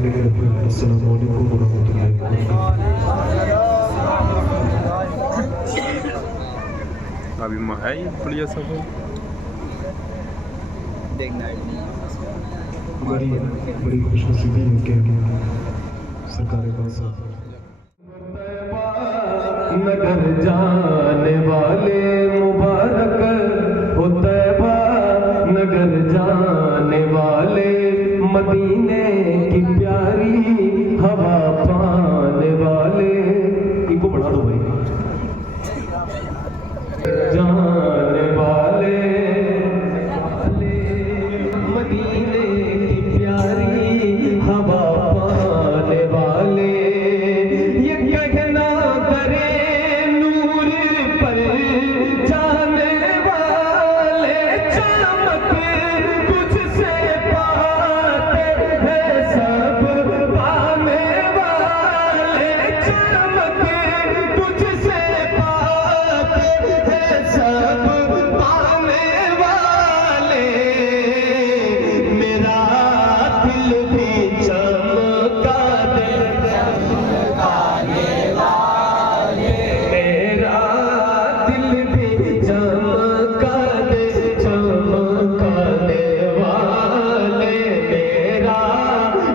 लेने के लिए अस्सलाम वालेकुम वरहमतुल्लाहि वबरकातुहू। अभी है बढ़िया सब हमारी बड़ी खुशनसीबी है कि सरकार नगर जाने वाले मुबारक हो तैबा नगर जाने वाले मदीने की प्यारी हवा पाने वाले। इनको बढ़ा दो भाई। जाने वाले मदीने की प्यारी हवा पाने वाले ये कहना करे नूर पर जाने वाले चमक तुझसे पाते हैं सब पाने वाले चमक तुझसे पाते हैं सब पाने वाले। मेरा दिल भी चमका दे चमकाने वाले मेरा दिल भी चमका दे चमकाने वाले मेरा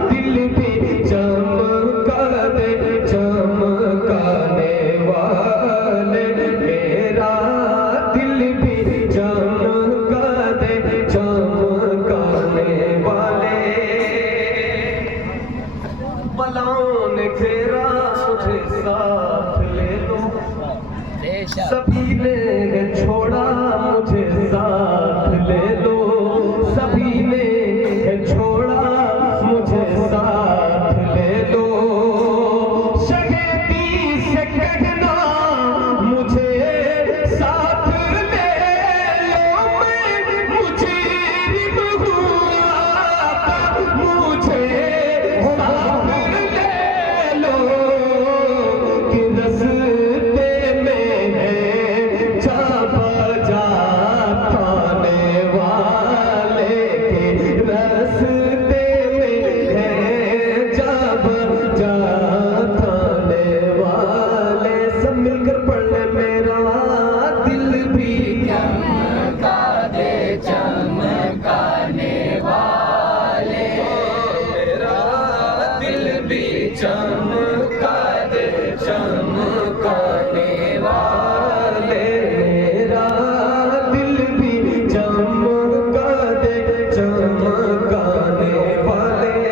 दिल भी चमका दे चमकाने वाले मेरा दिल भी चमका दे चमकाने वाले। बलाओं ने घेरा मुझे साथ ले लो सभी ने छोड़ा मुझे साथ ले लो सभी ने छोड़ा मुझे साथ ले लो। शहीदी से कहना मुझे साथ ले लो मैं मुजरिम हुआ मुझे साथ ले लो कि रस्ते में है जा बजा पाने वाले के रस्ते में है जा बजा थाने वाले। सब मिलकर पढ़ ले मेरा दिल भी चमका दे चमकाने वाले मेरा दिल भी चमका दे चमकाने वाले मेरा दिल भी चमका दे चमकाने वाले।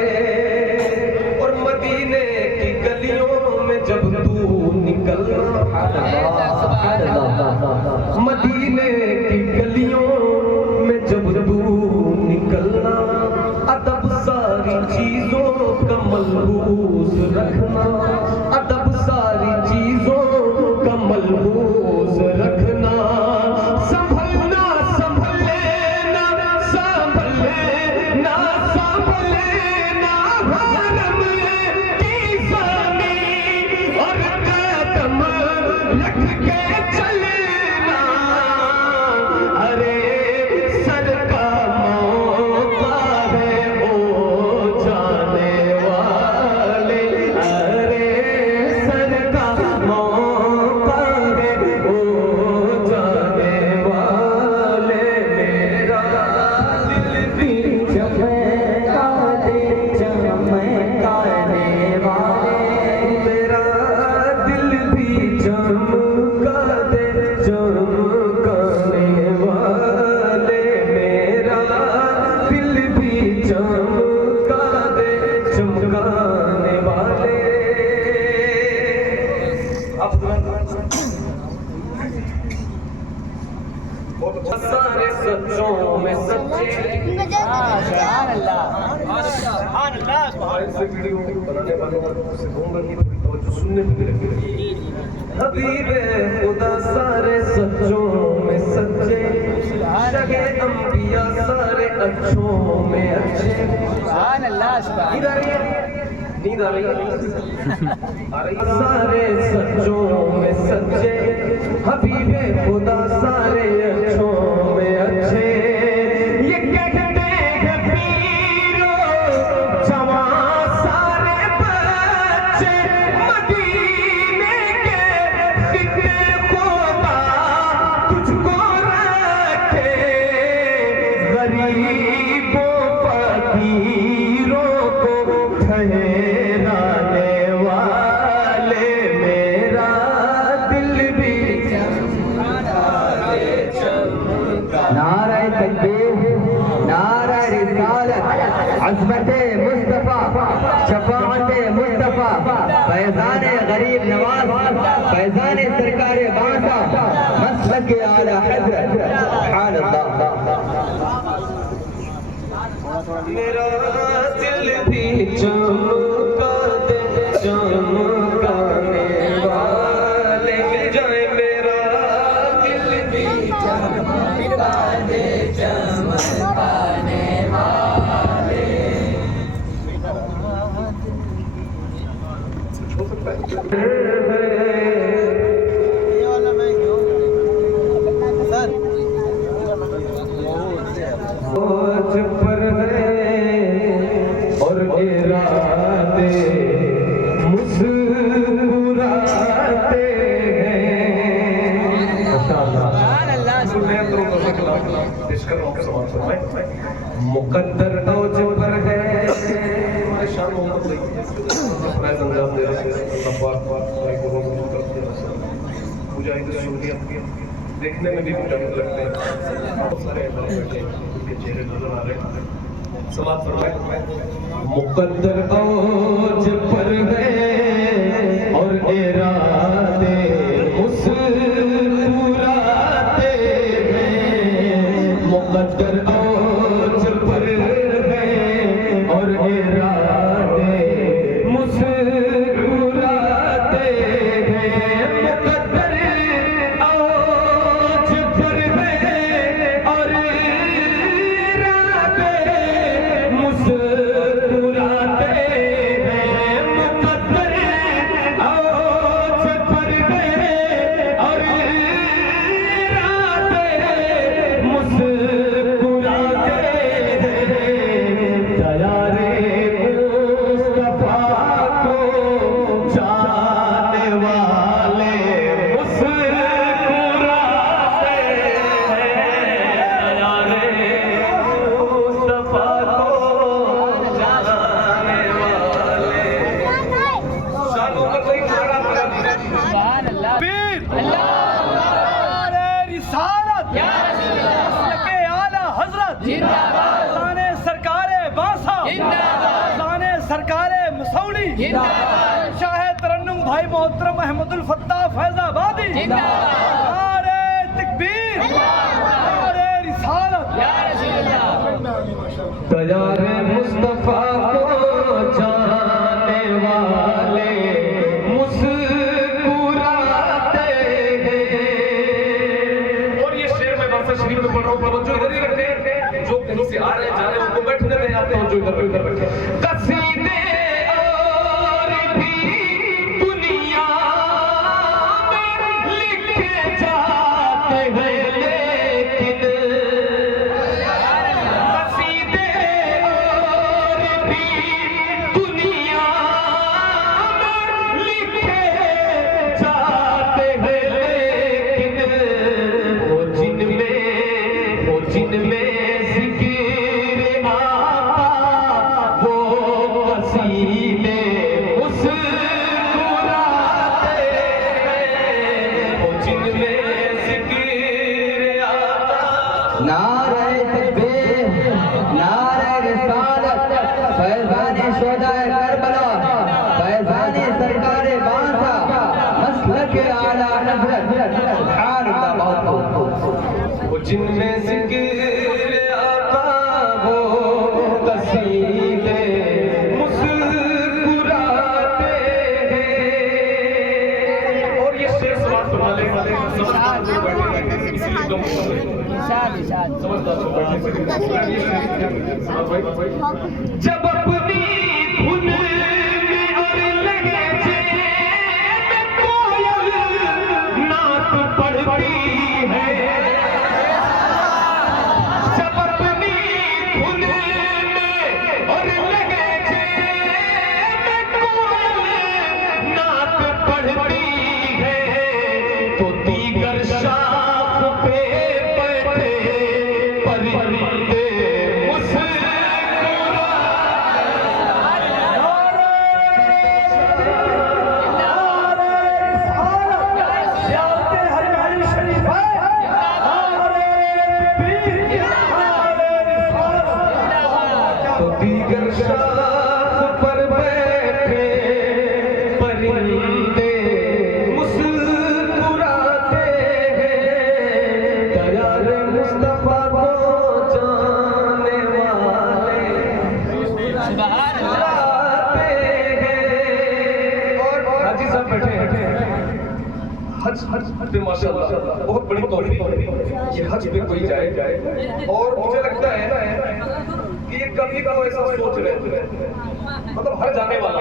और मदीने की गलियों में जब तू निकलना मदीने की गलियों में जब तू निकलना अदब सारी चीजों का मलबूस रखना अदब सारी चीजों का मलबूस रखना। संभलना संभलेना संभलेना संभलेना हरम की ज़मीं और कदम रख के चलना। अरे सर का मौका है ओ जाने वाले अरे सर का मौका है ओ जाने वाले। मेरा दिल भी चमका दे चमकाने वाले मेरा दिल भी चमका दे चमकाने वाले मेरा दिल भी चमका दे चमकाने वाले। सारे सच्चों में सच्चे बनाने वालों से कहूंगा कि तवज्जो सुनने की लगी हबीबे खुदा सारे सच्चों में सच्चे शगे अंबिया सारे अच्छों में अच्छे। नींद आ रही है सारे सच्चों में सच्चे हबीबे खुदा सारे अच्छों में अच्छे। ये कहते हैं पीरो जवां गरीबों फकीरों को ठहराने वाले मेरा दिल भी नारे तकबीर, नारे रिसालत, अज़मते मुस्तफ़ा, शफ़ाअते मुस्तफ़ा, फैज़ाने गरीब नवाज़, फैज़ाने सरकारे बासा, मसलके आला हज़रत, सुभान अल्लाह। मेरा दिल भी चमका दे चमकाने वाले मिल जाए, मेरा दिल भी चमका दे चमकाने वाले। सोच पर है और इरादे मुस्कुराते हैं। मुकद्दर औज पर है, देखने में भी मुजाहिद लगते हैं। बहुत सारे उनके चेहरे नजर आ रहे हैं। समाज फरमाए, मुकद्दर औज पर है और इरादे मुस्कुराते हैं। मुकद्दर औज पर है और इरादे मुस्कुराते हैं। मुकद्दर औज पर है और इरादे मुस्कुराते हैं। मुकद्दर औज पर है और इरादे मुस्कुराते हैं। दयारे मुस्तफा को जाने वाले मुस्कुराते हैं। दयारे मुस्तफा को जाने वाले। शानों का कोई खड़ा पड़ा पीर नारे रिसालत मसलके आला हजरत शाने सरकारे बासा शाने सरकारे मसौली शाह तरन्नुम भाई मोहतरम अहमदुल फत्ताह फैजाबादी। नारे तकबीर, नारे रिसालत। दयारे मुस्तफा को जाने वाले मुस्कुराते हैं। और ये शेर मैं बादशाह शरीफ में पढ़ रहा हूँ, तवज्जो इधर ही रखें। जो से आ रहे जा रहे उनको बैठने में आते हैं, जो इधर रखें। कसीदे और भी दुनिया में लिखे जाते हैं, लेकिन कसीदे और भी दुनिया में लिखे जाते हैं, लेकिन वो जिनमें ज़िक्र आका वो कसीदे मुस्कुराते हैं। वो जिनमें ज़िक्र आका। नारे तकबीर, नारे रिसालत, फैज़ाने शोहदाए करबला, फैज़ाने सरकारे बासा, मसलके आला हज़रत, सुभान अल्लाह। वो जिनमें ज़िक्र आका वो कसीदे मुस्कुराते हैं। और ये शेर समाज वाले समझदार लोग बैठे हैं, इसीलिए कम समझदार लोग बैठे हैं। जब अपनी धुन में और लगे जेब कोयल नात पढ़ती है। जब अपनी धुन में और लगे जेब कोयल नात पढ़ती है, तो दीगर शाख पे बैठे परिंदे शाख पर बैठे परिंदे मुस्कुराते हैं, दयाल मुस्तफा को जाने वाले मुस्कुराते हैं। और हाजी साहब बैठे हैं। हज पे माशाअल्लाह बहुत बड़ी तौफीक ये हज पे कोई जाए। और मुझे लगता है कि ये कभी का ऐसा सोच रहे थे, मतलब हर जाने वाला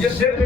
ये सिर्फ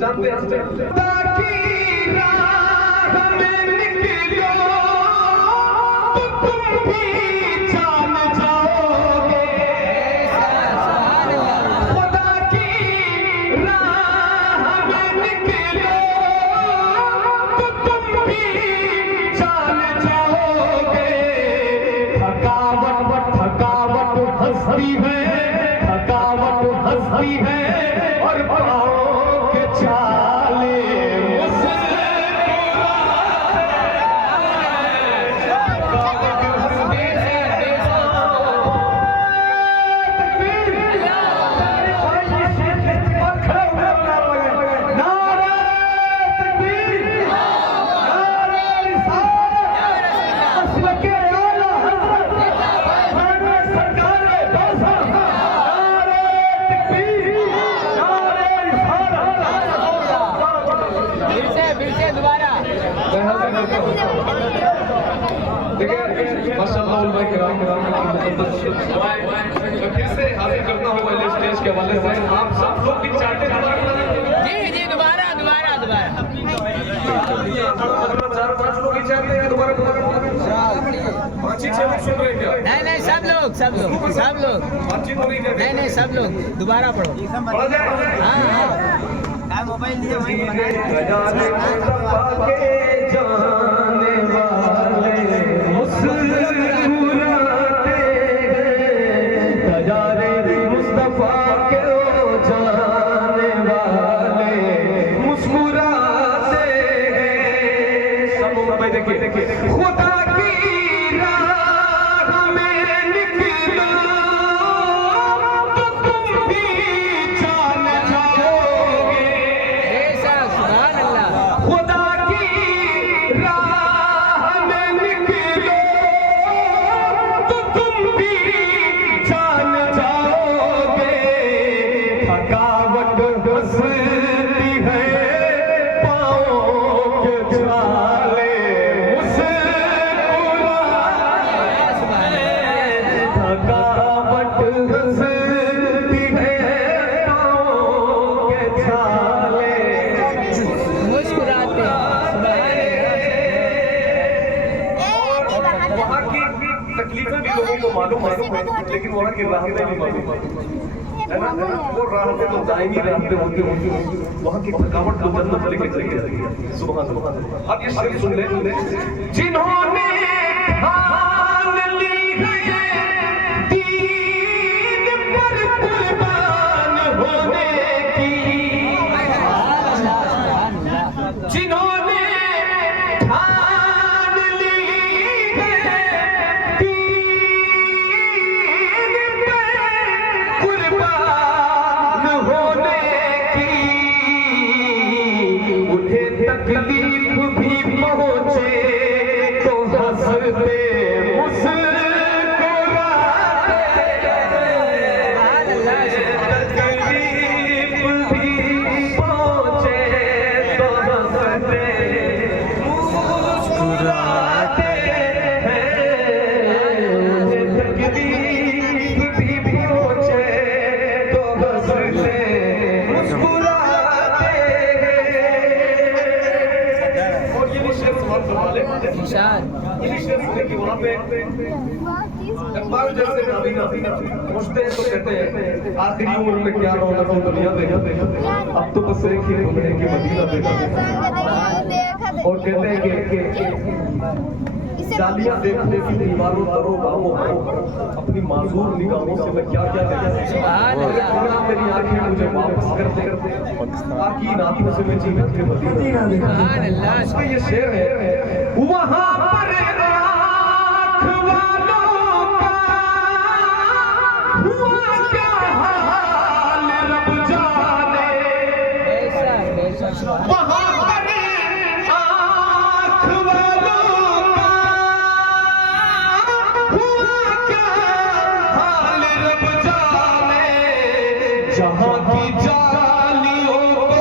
जानते फिर से हासिल करना होगा स्टेज के हवाले से आप सब लोग भी चाहते हैं जी दोबारा दोबारा दोबारा 4-5 लोग ही चाहते हैं दोबारा 5-6 लोग सुन रहे हैं क्या? नहीं सब लोग बातचीत हो रही है नहीं सब लोग दोबारा पढ़ो पढ़ा जाए। हाँ मोबाइल दिए खुदा की राह में निकलो तो तुम भी जान जाओगे। सुभान अल्लाह। खुदा की राह में निकलो तो तुम भी जान जाओगे। थकावट हंसती है पाँव के छाले थकावट हंसती है पाँव के छाले वहाँ की राहतें भी मालूम है ना, वो राहतें तो दायमी राहतें होती होंगी, वहाँ की थकावट को जन्नत लेके चली जाती है। सुभान अल्लाह। अब ये शेर सुन ले, जिन्होंने ठान ली है दीन पर कुर्बान होने की, जिन्होंने ठान ली है दीन पर कुर्बान होने की, उन्हें तकलीफ भी पहुंचे तो हंसते वहाँ पे अखबार जैसे नबीना पहुंचते हैं तो कहते हैं आखिरी उम्र में क्या रौनक है दुनिया देखा, अब तो बस एक ही उम्र है कि मदीना देखा। और कहते हैं कि जालियां देखने की दीवारों दरों गांवों अपनी माजूर निगाहों से मैं क्या क्या देखा, मेरी आंखें मुझे वापस कर दे ताकि इन आंखों से मैं जीवन के मदीना देखा। इसमें ये शेर है, वहां पर आँख वालों का हुआ क्या हाल रब जाने, वहां पर आँख वालों का हुआ क्या हाल रब जाने, जहां की जालियों को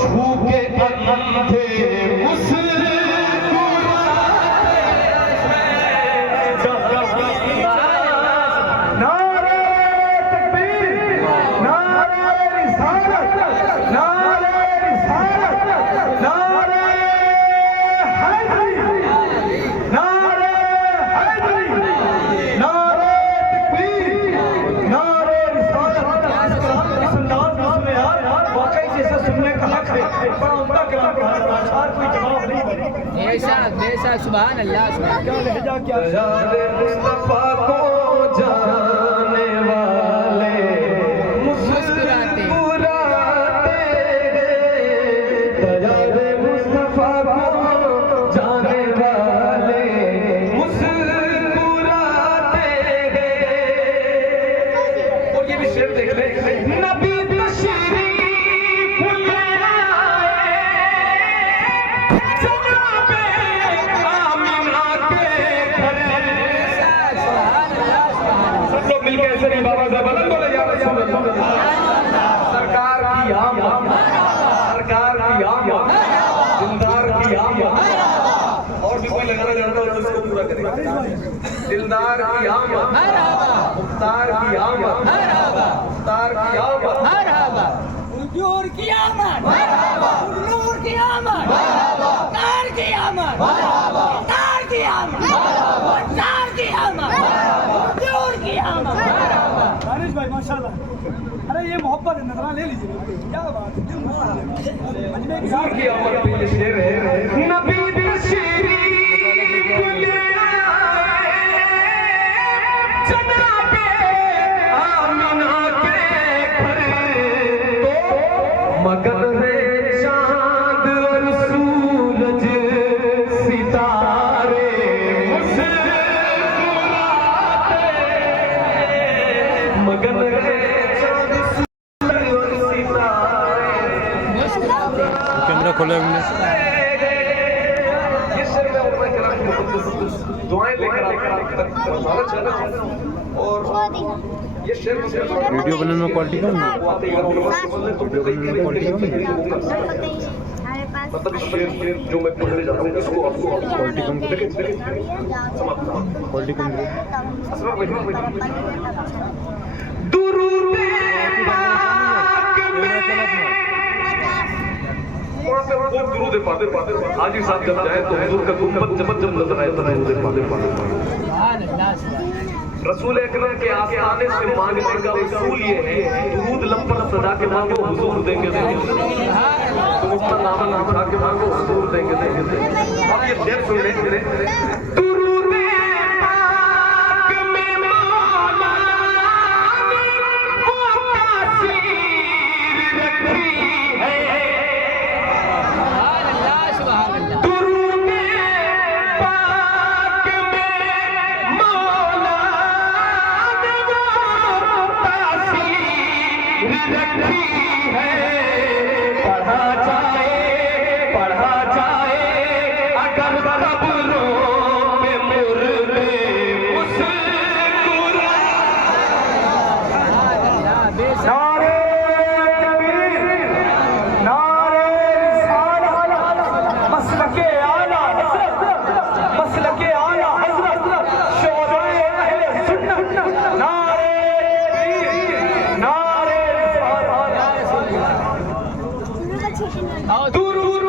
छू के अंधे सुभान अल्लाह। मुस्तफा को जाने वाले मुस्कुराते तैयारे, मुस्तफा को जाने वाले मुस्कुराते। और ये भी शेर देख ले, नबी तशरीफ ले मिलकर बाबा साहब बुलंद बोले जा रहे हैं, सरकार की आमद, सरकार की आमद, दिलदार की आमद। और भी कोई लगाना चाहता हो तो उसको पूरा करें। दिलदार की आमद, मुख्तार की आमद, मुख्तार की आमद, हुजूर की आमद, हुजूर की आमद, मुख्तार की आमद, मुख्तार की आमद, मुख्तार की आमद, हुजूर की आमद। दानिश भाई माशाल्लाह, अरे ये मोहब्बत नजरा ले लीजिए, क्या बात है, दिल खुश हुजूर की आमद पे ये शेर है, नबी तशरीफ ले आए जनाबे आमिना के घर, तो मगन है चांद और सूरज सितारे मुस्कुराते, मगन है चांद सूरज और सितारे। कैमरा खोला हमने। ये शेर में दुआएं लेकर और ये शेर वीडियो बनाने में क्वालिटी कम है। मतलब शेर जो मैं पढ़ने जा रहा हूँ इसको आपको क्वालिटी कम क्वालिटी कम दुरूद पाते हाजी साहब जब जाए तो हुजूर का गुंबद जब नजर आए तो दुरूद पाते रसूल अकरम के आस्थाने से मांगने का उसूल ये है, दुरूद लब पर सजा के मांगो, हुजूर देंगे तुम अपना नाम उठा के मांगो, हुजूर देंगे। अब ये शेर सुन ले, दुरूद पाक में मौला ने वो तासीर रखी है, दुरूद पाक में मौला ने वो तासीर रखी है। पढ़ा जाए अगर कब्रों में मुर्दे मुस्कुरा। नारे तकबीर, नारे रिसालत, मसलके आला हज़रत, मसलके आला हज़रत, शोहदाए अहले सुन्नत, नारे तकबीर, नारे रिसालत। दुरूद